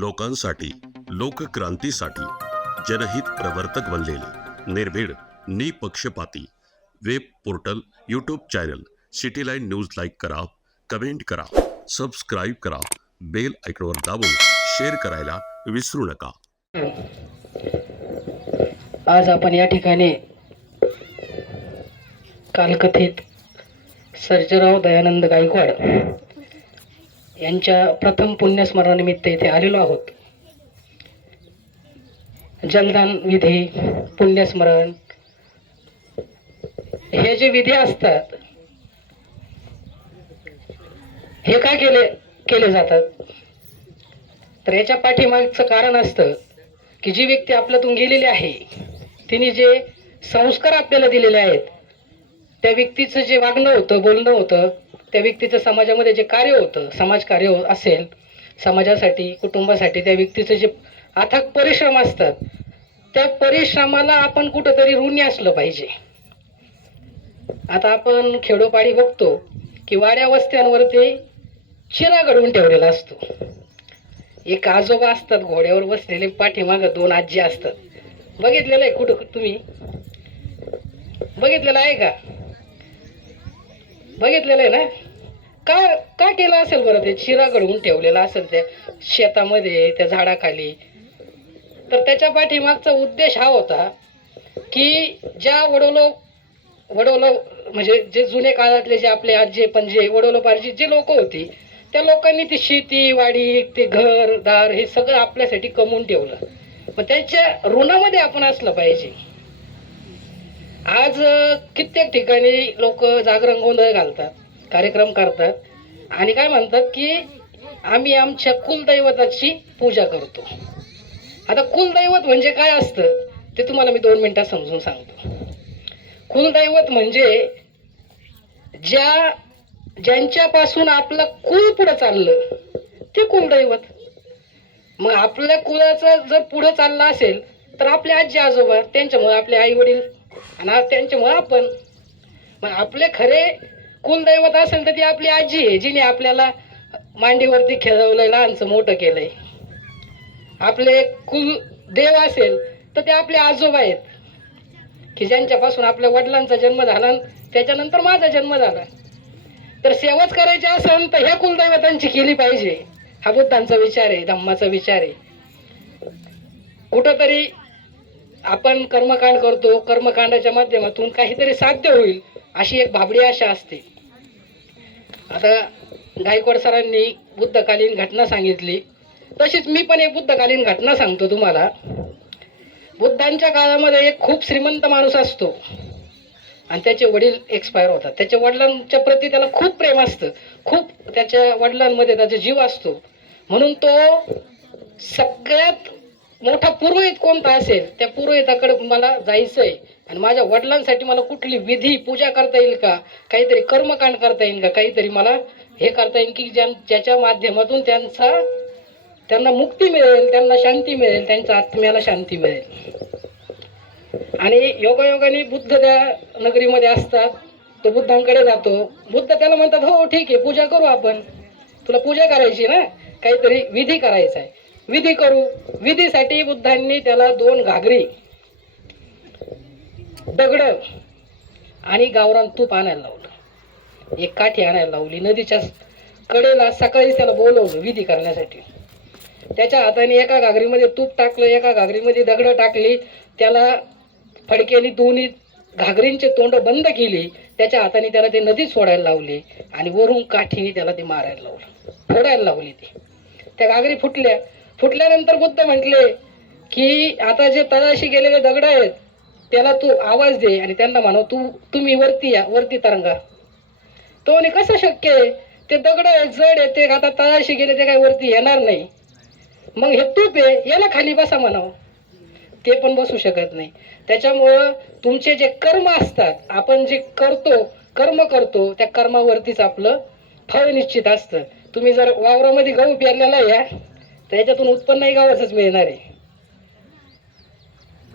लोकांसाठी, लोकक्रांतीसाठी जनहित प्रवर्तक बनलेले निर्भीड, निपक्षपाती web portal, YouTube channel city line news like करा, कमेंट करा, सबस्क्राईब करा, बेल आयकॉनवर दाबून शेअर करायला विसरू नका. आज आपण या ठिकाणी कालकथित सर्जेराव दयानंद गायकवाड यांच्या प्रथम पुण्यस्मरणानिमित्त इथे आलेलो आहोत. जलदान विधी, पुण्यस्मरण हे जे विधी असतात हे का केले जातात, तर याच्या पाठीमागचं कारण असतं की जी व्यक्ती आपल्यातून गेलेली आहे तिने जे संस्कार आपल्याला दिलेले आहेत, त्या व्यक्तीचं जे वागणं होतं, बोलणं होतं, त्या व्यक्तीचं समाजामध्ये जे कार्य होतं, समाजकार्य असेल, समाजासाठी, कुटुंबासाठी त्या व्यक्तीचं जे अथक परिश्रम असतात, त्या परिश्रमाला आपण कुठंतरी ऋणी असलं पाहिजे. आता आपण खेडोपाडी बघतो की वाड्या वस्त्यांवरती चिरा घडवून ठेवलेला असतो. एक आजोबा असतात घोड्यावर बसलेले, पाठीमागं दोन आजी असतात. बघितलेलं आहे कुठं? तुम्ही बघितलेलं आहे का? बघितलेलं आहे ना? का केलं असेल बरं? ते चिरा घडवून ठेवलेला असेल त्या शेतामध्ये, त्या झाडाखाली. तर त्याच्या पाठीमागचा उद्देश हा होता की ज्या वडोलो म्हणजे जे जुने काळातले जे आपले आजी पणजे वडोलोपार्जित जे लोक होती, त्या लोकांनी ती शेती वाडी, ते घर दार हे सगळं आपल्यासाठी कमवून ठेवलं. मग त्यांच्या ऋणामध्ये आपण असलं पाहिजे. आज कित्येक ठिकाणी लोक जागरण गोंधळ घालतात, कार्यक्रम करतात आणि काय म्हणतात की आम्ही आमच्या कुलदैवताची पूजा करतो. आता कुलदैवत म्हणजे काय असतं ते तुम्हाला मी 2 मिनिटात समजून सांगतो. कुलदैवत म्हणजे ज्यांच्यापासून आपलं कुल पुढं चाललं ते कुलदैवत. मग आपल्या कुळाचं जर पुढं चाललं असेल तर आपले आजी आजोबा, त्यांच्यामुळे आपले आई वडील आणि त्यांच्यामुळे आपण. मग आपले खरे कुलदैवत असेल तर ती आपली आजी आहे, जिने आपल्याला मांडीवरती खेळवलंय, लहानचं मोठं केलंय. आपले कुल देव असेल तर ते आपले आजोबा आहेत की ज्यांच्यापासून आपल्या वडिलांचा जन्म झाला, त्याच्यानंतर माझा जन्म झाला. तर सेवाच करायची असेल तर ह्या कुलदैवतांची केली पाहिजे. हा बुद्धांचा विचार आहे, धम्माचा विचार आहे. कुठंतरी आपण कर्मकांड करतो, कर्मकांडाच्या माध्यमातून काहीतरी साध्य होईल अशी एक भाबडी आशा असते. आता गायकवाड सरांनी बुद्धकालीन घटना सांगितली, तशीच मी पण एक बुद्धकालीन घटना सांगतो तुम्हाला. बुद्धांच्या काळामध्ये एक खूप श्रीमंत माणूस असतो आणि त्याचे वडील एक्सपायर होतात. त्याच्या वडिलांच्या प्रती त्याला खूप प्रेम असतं, खूप त्याच्या वडिलांमध्ये त्याचा जीव असतो. म्हणून तो सगळ्यात मोठा पुरोहित कोणता असेल त्या पुरोहिताकडे मला जायचंय आणि माझ्या वडिलांसाठी मला कुठली विधी पूजा करता येईल का, काहीतरी कर्मकांड करता येईल का, काहीतरी मला हे करता येईल की ज्याच्या माध्यमातून त्यांना मुक्ती मिळेल, त्यांना शांती मिळेल, त्यांच्या आत्म्याला शांती मिळेल. आणि योगायोगाने बुद्ध त्या नगरीमध्ये असतात. तो बुद्धांकडे जातो. बुद्ध त्याला म्हणतात, हो ठीक आहे, पूजा करू आपण. तुला पूजा करायची ना, काहीतरी विधी करायचा आहे, विधी करू. विधीसाठी बुद्धांनी त्याला 2 घागरी, दगड आणि गावरान तूप आणायला लावलं, एक काठी आणायला लावली. नदीच्या कडेला सकाळी त्याला बोलवलं विधी करण्यासाठी. त्याच्या हाताने एका घागरीमध्ये तूप टाकलं, एका घागरीमध्ये दगड टाकली. त्याला फडक्याने दोन्ही घागरींचे तोंड बंद केली. त्याच्या हाताने त्याला ते नदीत सोडायला लावले आणि वरून काठीने त्याला ते मारायला लावलं, फोडायला लावली. त्या घागरी फुटल्यानंतर बुद्ध म्हटले की आता जे तळाशी गेलेले दगड आहेत त्याला तू आवाज दे आणि त्यांना म्हणव तुम्ही वरती या, वरती तरंगा. तो म्हणे कसं शक्य आहे, ते दगड जड आहे, ते आता तळाशी गेले, ते काय वरती येणार नाही. मग हे तूप आहे, याला खाली बसा म्हणावं, ते पण बसू शकत नाही. त्याच्यामुळं तुमचे जे कर्म असतात, आपण जे कर्म करतो त्या कर्मावरतीच आपलं फळ निश्चित असतं. तुम्ही जर वावरामध्ये गहू पेरलेला या तर याच्यातून उत्पन्नही गव्हाचंच मिळणार आहे.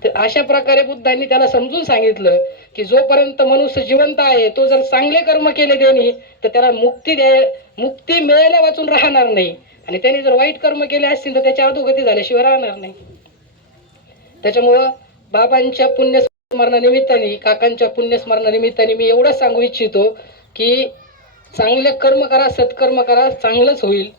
तर अशा प्रकारे बुद्धांनी त्याला समजून सांगितलं की जोपर्यंत मनुष्य जिवंत आहे तो जर चांगले कर्म केले त्यांनी तर त्याला मुक्ती मिळायला वाचून राहणार नाही. आणि त्यांनी जर वाईट कर्म केले असतील तर त्याच्या अधोगती झाल्याशिवाय राहणार नाही. त्याच्यामुळं बाबांच्या पुण्यस्मरणानिमित्ताने, काकांच्या पुण्यस्मरणानिमित्ताने मी एवढंच सांगू इच्छितो की चांगले कर्म करा, सत्कर्म करा, चांगलंच होईल.